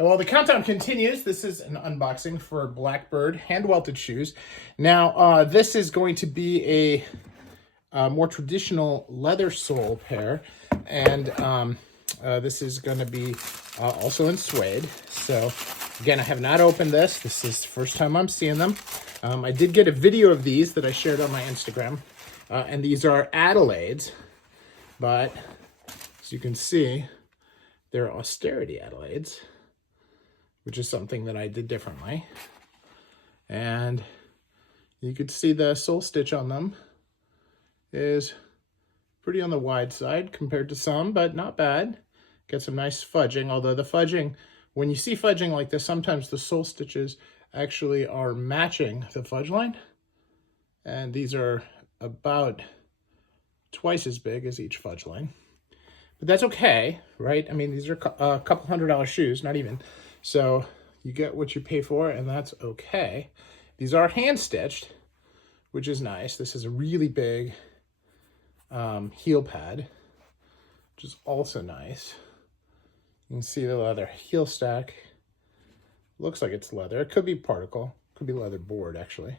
Well, the countdown continues. This is an unboxing for Blkbrd hand-welted shoes. Now, this is going to be a more traditional leather sole pair, and this is going to be also in suede. So, again, I have not opened this. This is the first time I'm seeing them. I did get a video of these that I shared on my Instagram, and these are Adelaides, but as you can see, they're austerity Adelaides, which is something that I did differently. And you could see the sole stitch on them is pretty on the wide side compared to some, but not bad. Get some nice fudging, although the fudging, when you see fudging like this, sometimes the sole stitches actually are matching the fudge line. And these are about twice as big as each fudge line. But that's okay, right? I mean, these are a couple $100 shoes, not even. So you get what you pay for, and that's okay. These are hand-stitched, which is nice. This is a really big heel pad, which is also nice. You can see the leather heel stack. Looks like it's leather. It could be particle. Could be leather board, actually.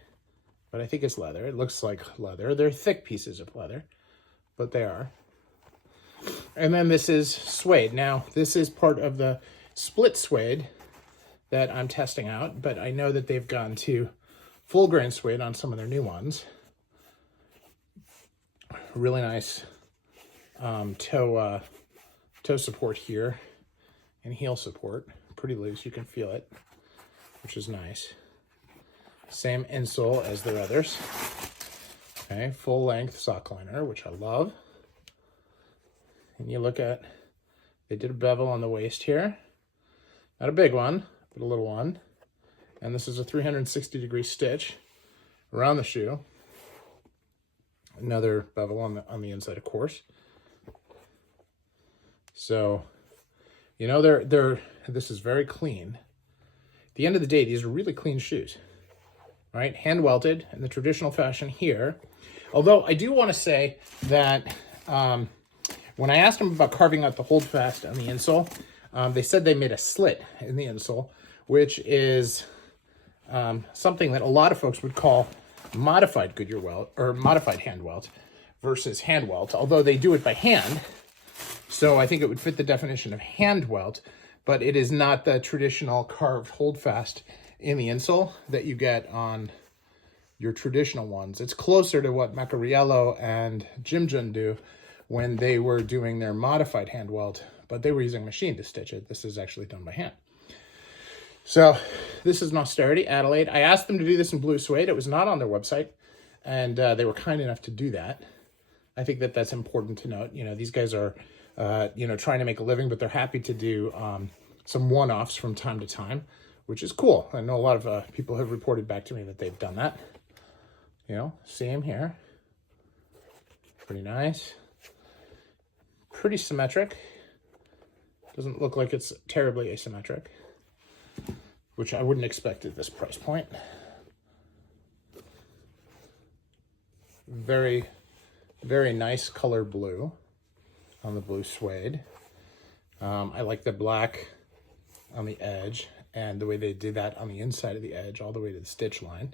But I think it's leather. It looks like leather. They're thick pieces of leather, but they are. And then this is suede. Now, this is part of the split suede that I'm testing out, but I know that they've gone to full grain suede on some of their new ones. Really nice toe support here and heel support. Pretty loose, you can feel it, which is nice. Same insole as their others. Okay, full length sock liner, which I love. And you look at, they did a bevel on the waist here. Not a big one, but a little one. And this is a 360-degree stitch around the shoe. Another bevel on the inside, of course. So, you know, this is very clean. At the end of the day, these are really clean shoes, right? Hand welted in the traditional fashion here. Although I do want to say that when I asked them about carving out the holdfast on the insole, they said they made a slit in the insole, which is something that a lot of folks would call modified Goodyear welt or modified hand welt versus hand welt, although they do it by hand. So I think it would fit the definition of hand welt, but it is not the traditional carved holdfast in the insole that you get on your traditional ones. It's closer to what Macariello and Jimjun do when they were doing their modified hand welt, but they were using machine to stitch it. This is actually done by hand. So this is an austerity Adelaide. I asked them to do this in blue suede. It was not on their website, and they were kind enough to do that. I think that that's important to note. You know, these guys are, trying to make a living, but they're happy to do some one-offs from time to time, which is cool. I know a lot of people have reported back to me that they've done that. You know, same here. Pretty nice. Pretty symmetric. Doesn't look like it's terribly asymmetric, which I wouldn't expect at this price point. Very, very nice color blue on the blue suede. I like the black on the edge and the way they did that on the inside of the edge all the way to the stitch line.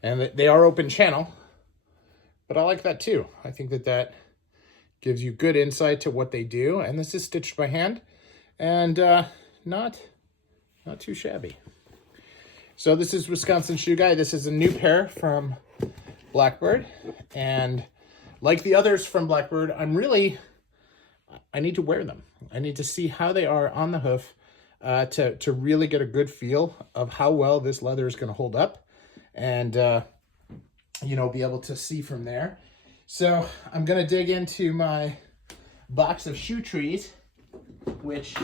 And they are open channel, but I like that too. I think that gives you good insight to what they do. And this is stitched by hand and not too shabby. So this is Wishoeguy. This is a new pair from Blkbrd. And like the others from Blkbrd, I need to wear them. I need to see how they are on the hoof to really get a good feel of how well this leather is going to hold up and, be able to see from there. So I'm going to dig into my box of shoe trees, which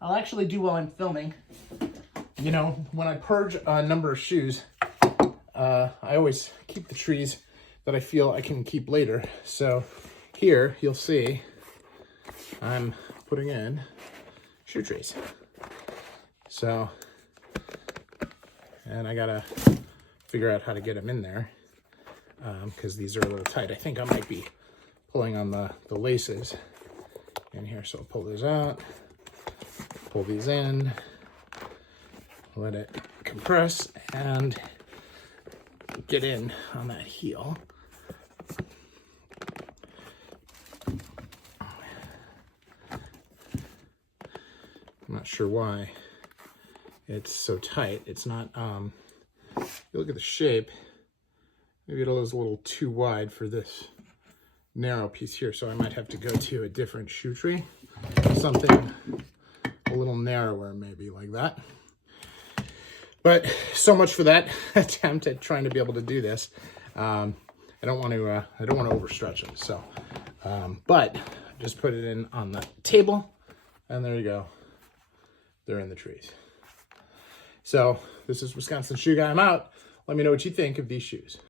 I'll actually do while I'm filming. You know, when I purge a number of shoes, I always keep the trees that I feel I can keep later. So here you'll see I'm putting in shoe trees. So, and I gotta figure out how to get them in there because these are a little tight. I think I might be pulling on the laces in here. So I'll pull those out, pull these in, let it compress and get in on that heel. I'm not sure why it's so tight. It's not, you look at the shape, maybe it is a little too wide for this narrow piece here, so I might have to go to a different shoe tree, something a little narrower, maybe like that. But so much for that attempt at trying to be able to do this. I don't want to overstretch them. So, but just put it in on the table, and there you go. They're in the trees. So this is Wisconsin Shoe Guy. I'm out. Let me know what you think of these shoes.